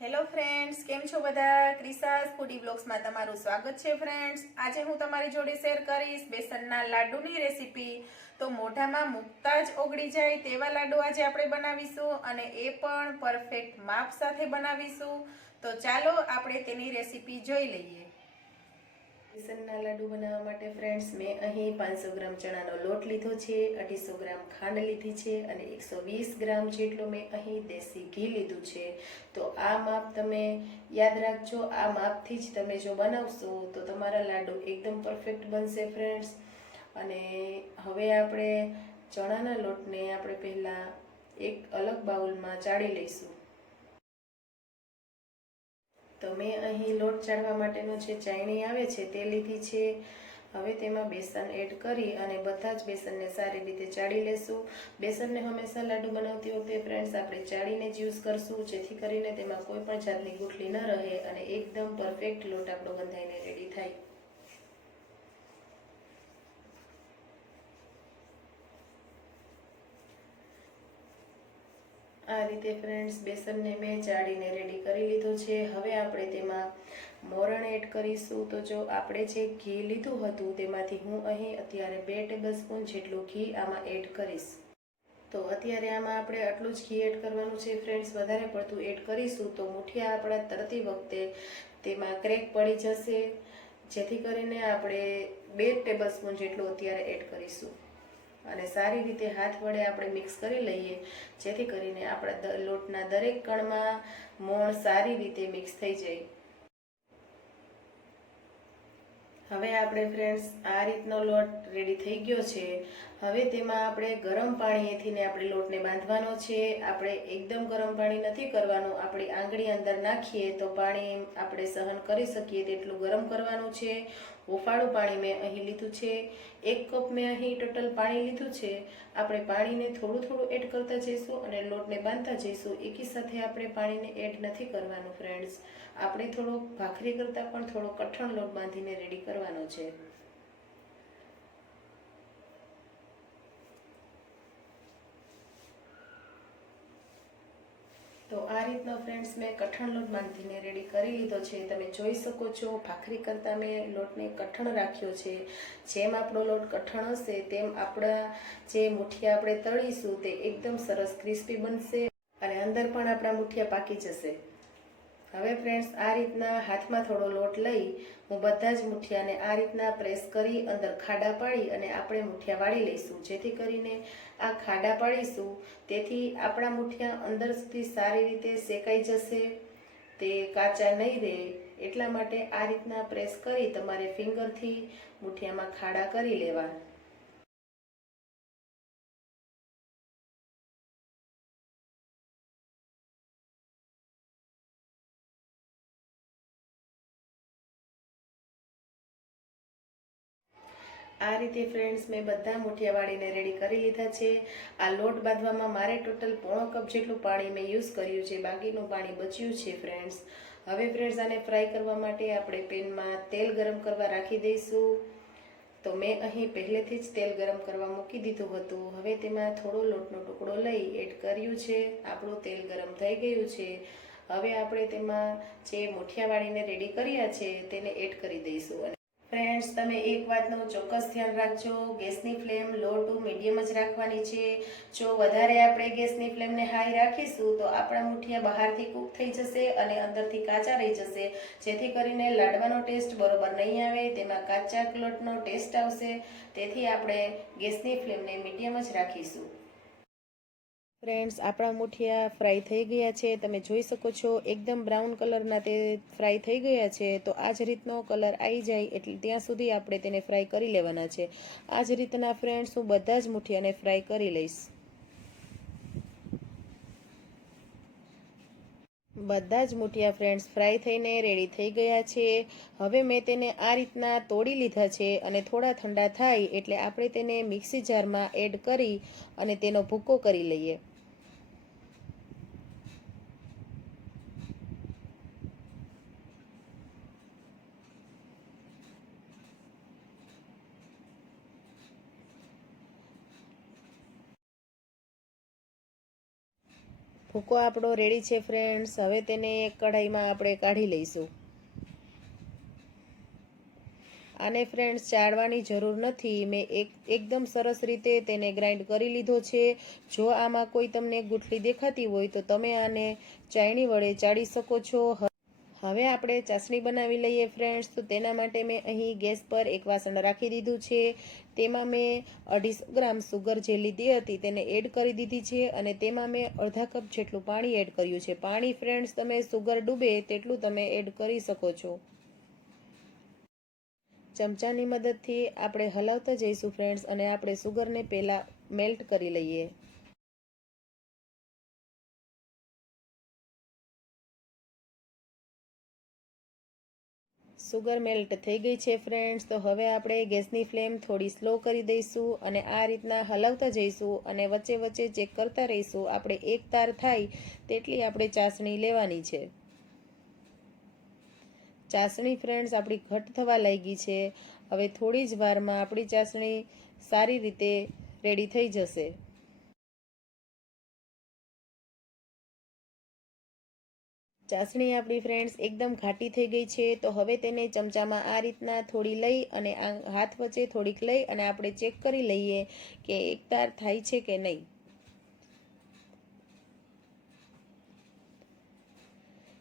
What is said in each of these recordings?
Hello friends, કેમ છો બધા? ક્રિશાસ ફૂડી બ્લોગ્સમાં તમારું સ્વાગત છે ફ્રેન્ડ્સ. આજે હું તમારી જોડે શેર કરીશ બેસનના લાડુની રેસીપી. તો મોઢામાં મૂકતા જ ઓગળી જાય તેવા લાડુ આજે આપણે બનાવીશું અને એ પણ પરફેક્ટ માપ સાથે બનાવીશું. તો ચાલો આપણે તેની રેસીપી જોઈ લઈએ. બેસનના લાડુ બનાવવા માટે ફ્રેન્ડ્સ મેં અહીં 500 ગ્રામ ચણાનો લોટ લીધો છે, 250 ગ્રામ ખાંડ લીધી છે અને 120 ગ્રામ જેટલું મેં અહીં દેશી ઘી લીધું છે. તો આ માપ તમે યાદ રાખજો. આ માપથી જ તમે જો બનાવશો તો તમારા લાડુ એકદમ પરફેક્ટ બનશે ફ્રેન્ડ્સ. અને હવે આપણે ચણાના લોટને આપણે પહેલાં એક અલગ બાઉલમાં ચાળી લઈશું. તો મેં અહીં લોટ ચાળવા માટેનો જે ચાયણી આવે છે તે લીધી છે. હવે તેમાં બેસન એડ કરી અને બધા જ બેસનને સારી રીતે ચાળી લેશું. બેસનને હંમેશા લાડુ બનાવતી વખતે ફ્રેન્ડ્સ આપણે ચાળીને જ યુઝ કરશું, જેથી કરીને તેમાં કોઈ પણ જાતની ગુઠલી ન રહે અને એકદમ પરફેક્ટ લોટ આપણો બંધાઈને રેડી થાય. આ રીતે ફ્રેન્ડ્સ બેસનને મેં ચાળીને રેડી કરી લીધો છે. હવે આપણે તેમાં મોરણ એડ કરીશું. તો જો આપણે જે ઘી લીધું હતું તેમાંથી હું અહીં અત્યારે 2 ટેબલસ્પૂન જેટલું ઘી આમાં એડ કરીશ. તો અત્યારે આમાં આપણે આટલું જ ઘી એડ કરવાનું છે ફ્રેન્ડ્સ. વધારે પડતું એડ કરીશું તો મુઠિયા આપણા તળતી વખતે તેમાં ક્રેક પડી જશે, જેથી કરીને આપણે 2 ટેબલસ્પૂન જેટલું અત્યારે એડ કરીશું અને સારી રીતે હાથ વડે આપણે મિક્સ કરી લઈએ, જેથી કરીને આપણા લોટના દરેક કણમાં મોણ સારી રીતે મિક્સ થઈ જાય. હવે આપણે ફ્રેન્ડ્સ આ રીતનો લોટ રેડી થઈ ગયો છે. હવે તેમાં આપણે ગરમ પાણીથી આપણે લોટને બાંધવાનો છે. આપણે એકદમ ગરમ પાણી નથી કરવાનું. આપણી આંગળી અંદર નાખીએ તો પાણી આપણે સહન કરી શકીએ તેટલું ગરમ કરવાનું છે. હુંફાળું પાણી મેં અહીં લીધું છે. 1 કપ મેં અહીં ટોટલ પાણી લીધું છે. આપણે પાણીને થોડું થોડું એડ કરતા જઈશું અને લોટને બાંધતા જઈશું. એકી સાથે આપણે પાણીને એડ નથી કરવાનું ફ્રેન્ડ્સ. આપણે થોડો ભાખરી કરતાં પણ થોડો કઠણ લોટ બાંધીને રેડી કરવાનો છે. તો આ રીતનો ફ્રેન્ડ્સ મેં કઠણ લોટ બાંધીને રેડી કરી લીધો છે. તમે જોઈ શકો છો ભાખરી કરતાં મેં લોટને કઠણ રાખ્યો છે. જેમ આપણો લોટ કઠણ હશે તેમ આપણા જે મુઠિયા આપણે તળીશું તે એકદમ સરસ ક્રિસ્પી બનશે અને અંદર પણ આપણા મુઠિયા પાકી જશે. હવે ફ્રેન્ડ્સ આ રીતના હાથમાં થોડો લોટ લઈ હું બધા જ મુઠિયાને આ રીતના પ્રેસ કરી અંદર ખાડા પાડી અને આપણે મુઠિયા વાળી લઈશું. જેથી કરીને આ ખાડા પાડીશું તેથી આપણા મુઠિયા અંદર સુધી સારી રીતે શેકાઈ જશે, તે કાચા નહીં રહે. એટલા માટે આ રીતના પ્રેસ કરી તમારે ફિંગરથી મુઠિયામાં ખાડા કરી લેવા. આ રીતે ફ્રેન્ડ્સ મેં બધા મુઠિયા વાળીને રેડી કરી લીધા છે. આ લોટ બાંધવામાં મારે ટોટલ 1/2 કપ જેટલું પાણી મેં યુઝ કર્યું છે, બાકીનું પાણી બચ્યું છે ફ્રેન્ડ્સ. હવે ફ્રેન્ડ્સ આને ફ્રાય કરવા માટે આપણે પેનમાં તેલ ગરમ કરવા રાખી દઈશું. તો મેં અહીં પહેલેથી જ તેલ ગરમ કરવા મૂકી દીધું હતું. હવે તેમાં થોડો લોટનો ટુકડો લઈ એડ કર્યું છે. આપણું તેલ ગરમ થઈ ગયું છે. હવે આપણે તેમાં જે મુઠિયા વાળીને રેડી કર્યા છે તેને એડ કરી દઈશું. ફ્રેન્ડ્સ તમે એક વાતનું ચોક્કસ ધ્યાન રાખજો, ગેસની ફ્લેમ લો ટુ મીડિયમ જ રાખવાની છે. જો વધારે આપણે ગેસની ફ્લેમને હાઈ રાખીશું તો આપણા મુઠિયા બહારથી કૂક થઈ જશે અને અંદરથી કાચા રહી જશે, જેથી કરીને લાડવાનો ટેસ્ટ બરોબર નહીં આવે, તેમાં કાચા લોટનો ટેસ્ટ આવશે. તેથી આપણે ગેસની ફ્લેમને મીડિયમ જ રાખીશું. ફ્રેન્ડ્સ આપણા મુઠિયા ફ્રાય થઈ ગયા છે. તમે જોઈ શકો છો એકદમ બ્રાઉન કલરના તે ફ્રાય થઈ ગયા છે. તો આ જ રીતનો કલર આવી જાય એટલે ત્યાં સુધી આપણે તેને ફ્રાય કરી લેવાના છે. આ જ રીતના ફ્રેન્ડ્સ હું બધા જ મુઠિયાને ફ્રાય કરી લઈશ. બધા જ મુઠિયા ફ્રેન્ડ્સ ફ્રાય થઈને રેડી થઈ ગયા છે. હવે મેં તેને આ રીતના તોડી લીધા છે અને થોડા ઠંડા થાય એટલે આપણે તેને મિક્સી જારમાં એડ કરી અને તેનો ભૂકો કરી લઈએ. ભૂકો આપણો રેડી છે ફ્રેન્ડ્સ. હવે તેને એક કઢાઈમાં આપણે કાઢી લઈશું. આને ફ્રેન્ડ્સ ચાળવાની જરૂર નથી. મેં એકદમ સરસ રીતે તેને ગ્રાઇન્ડ કરી લીધો છે. જો આમાં કોઈ તમને ગુઠલી દેખાતી હોય તો તમે આને ચાળણી વડે ચાળી શકો છો. હવે આપણે ચાસણી બનાવી લઈએ ફ્રેન્ડ્સ. તો તેના માટે મેં અહીં ગેસ પર એક વાસણ રાખી દીધું છે. તેમાં મેં 250 ગ્રામ સુગર જે લીધી હતી તેને એડ કરી દીધી છે અને તેમાં મેં અડધા કપ જેટલું પાણી એડ કર્યું છે. પાણી ફ્રેન્ડ્સ તમે સુગર ડૂબે તેટલું તમે એડ કરી શકો છો. ચમચાની મદદથી આપણે હલાવતા જઈશું ફ્રેન્ડ્સ અને આપણે સુગરને પહેલાં મેલ્ટ કરી લઈએ. સુગર મેલ્ટ થઈ ગઈ છે ફ્રેન્ડ્સ. તો હવે આપણે ગેસની ફ્લેમ થોડી સ્લો કરી દઈશું અને આ રીતના હલાવતા જઈશું અને વચ્ચે વચ્ચે ચેક કરતા રહીશું. આપણે એક તાર થાય તેટલી આપણે ચાસણી લેવાની છે. ચાસણી ફ્રેન્ડ્સ આપણી ઘટ થવા લાગી છે. હવે થોડી જ વારમાં આપણી ચાસણી સારી રીતે રેડી થઈ જશે. ચાસણી આપણી ફ્રેન્ડ્સ એકદમ ઘાટી થઈ ગઈ છે. તો હવે તેને ચમચામાં આ રીતના થોડી લઈ અને હાથ વચ્ચે થોડીક લઈ અને આપણે ચેક કરી લઈએ કે એકતાર થાય છે કે નહીં.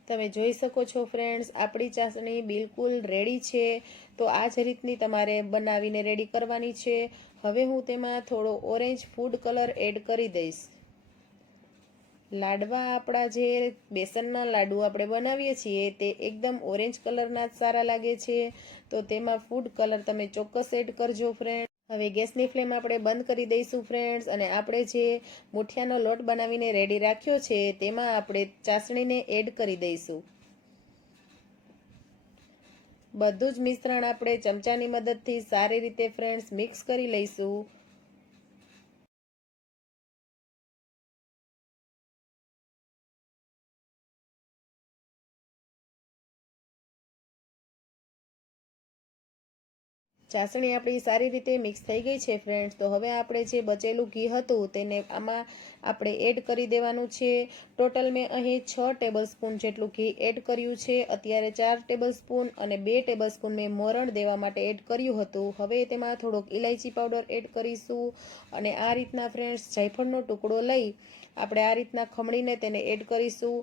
તમે જોઈ શકો છો ફ્રેન્ડ્સ આપણી ચાસણી બિલકુલ રેડી છે. તો આ જ રીતની તમારે બનાવીને રેડી કરવાની છે. હવે હું તેમાં થોડો ઓરેન્જ ફૂડ કલર એડ કરી દઈશ. લાડવા આપણા જે બેસનના લાડુ આપણે બનાવીએ છીએ તે એકદમ ઓરેન્જ કલરના જ સારા લાગે છે. તો તેમાં ફૂડ કલર તમે ચોક્કસ એડ કરજો ફ્રેન્ડ. હવે ગેસની ફ્લેમ આપણે બંધ કરી દઈશું ફ્રેન્ડ્સ અને આપણે જે મુઠિયાનો લોટ બનાવીને રેડી રાખ્યો છે તેમાં આપણે ચાસણીને એડ કરી દઈશું. બધું જ મિશ્રણ આપણે ચમચાની મદદથી સારી રીતે ફ્રેન્ડ્સ મિક્સ કરી લઈશું. ચાસણી આપણી સારી રીતે મિક્સ થઈ ગઈ છે ફ્રેન્ડ્સ. તો હવે આપણે જે બચેલું ઘી હતું તેને આમાં આપણે એડ કરી દેવાનું છે. ટોટલ મેં અહીં 6 ટેબલ સ્પૂન જેટલું ઘી એડ કર્યું છે. અત્યારે 4 ટેબલ સ્પૂન અને 2 ટેબલ સ્પૂન મેં મોરણ દેવા માટે એડ કર્યું હતું. હવે તેમાં થોડોક ઇલાયચી પાવડર એડ કરીશું અને આ રીતના ફ્રેન્ડ્સ જાયફળનો ટુકડો લઈ આપણે આ રીતના ખમણીને તેને એડ કરીશું.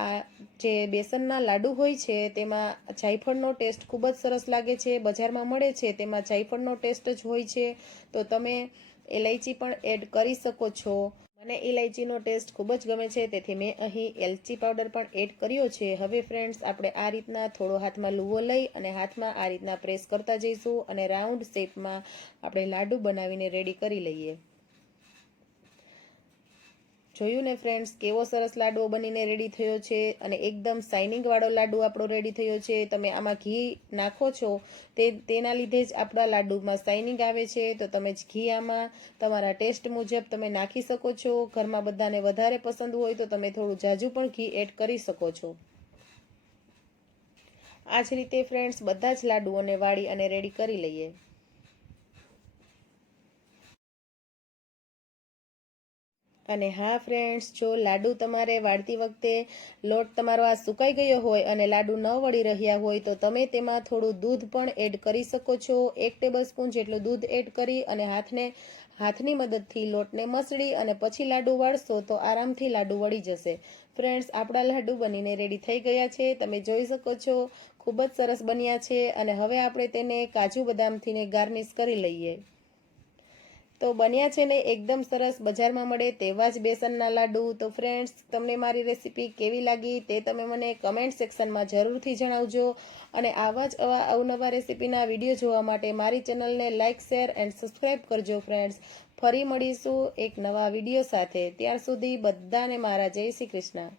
આ જે બેસનના લાડુ હોય છે તેમાં જાયફળનો ટેસ્ટ ખૂબ જ સરસ લાગે છે. બજારમાં મળે છે તેમાં જાયફળનો ટેસ્ટ જ હોય છે. તો તમે ઇલાયચી પણ એડ કરી શકો છો. મને ઇલાયચીનો ટેસ્ટ ખૂબ જ ગમે છે તેથી મેં અહીં એલચી પાવડર પણ એડ કર્યો છે. હવે ફ્રેન્ડ્સ આપણે આ રીતના થોડો હાથમાં લુવો લઈ અને હાથમાં આ રીતના પ્રેસ કરતા જઈશું અને રાઉન્ડ શેપમાં આપણે લાડુ બનાવીને રેડી કરી લઈએ. જોયું ને ફ્રેન્ડ્સ કેવો સરસ લાડવો બનીને રેડી થયો છે અને એકદમ શાઇનિંગ વાળો લાડુ આપણો રેડી થયો છે. તમે આમાં ઘી નાખો છો તેના લીધે જ આપણા લાડુમાં શાઇનિંગ આવે છે. તો તમે ઘી આમાં તમારા ટેસ્ટ મુજબ તમે નાખી શકો છો. ઘરમાં બધાને વધારે પસંદ હોય તો તમે થોડું ઝાઝું પણ ઘી એડ કરી શકો છો. આ જ રીતે ફ્રેન્ડ્સ બધા જ લાડુઓને વાળી અને રેડી કરી લઈએ. અને હા ફ્રેન્ડ્સ, જો લાડુ તમારે વાળતી વખતે લોટ તમારો આ સુકાઈ ગયો હોય અને લાડુ ન વળી રહ્યા હોય તો તમે તેમાં થોડું દૂધ પણ એડ કરી શકો છો. 1 ટેબલ સ્પૂન જેટલું દૂધ એડ કરી અને હાથની મદદથી લોટને મસળી અને પછી લાડુ વાળશો તો આરામથી લાડુ વળી જશે. ફ્રેન્ડ્સ, આપણા લાડુ બનીને રેડી થઈ ગયા છે. તમે જોઈ શકો છો ખૂબ જ સરસ બન્યા છે. અને હવે આપણે તેને કાજુ બદામથી ગાર્નિશ કરી લઈએ. તો બન્યા છે ને એકદમ સરસ બજારમાં મળે તેવા જ બેસનના લાડુ. તો ફ્રેન્ડ્સ, તમને મારી રેસીપી કેવી લાગી તે તમે મને કમેન્ટ સેક્શનમાં જરૂરથી જણાવજો. અને આવા જ અવનવા રેસીપીના વિડીયો જોવા માટે મારી ચેનલને લાઇક, શેર એન્ડ સબસ્ક્રાઈબ કરજો ફ્રેન્ડ્સ. ફરી મળીશું એક નવા વિડીયો સાથે. ત્યાર સુધી બધાને મારા જય શ્રી કૃષ્ણ.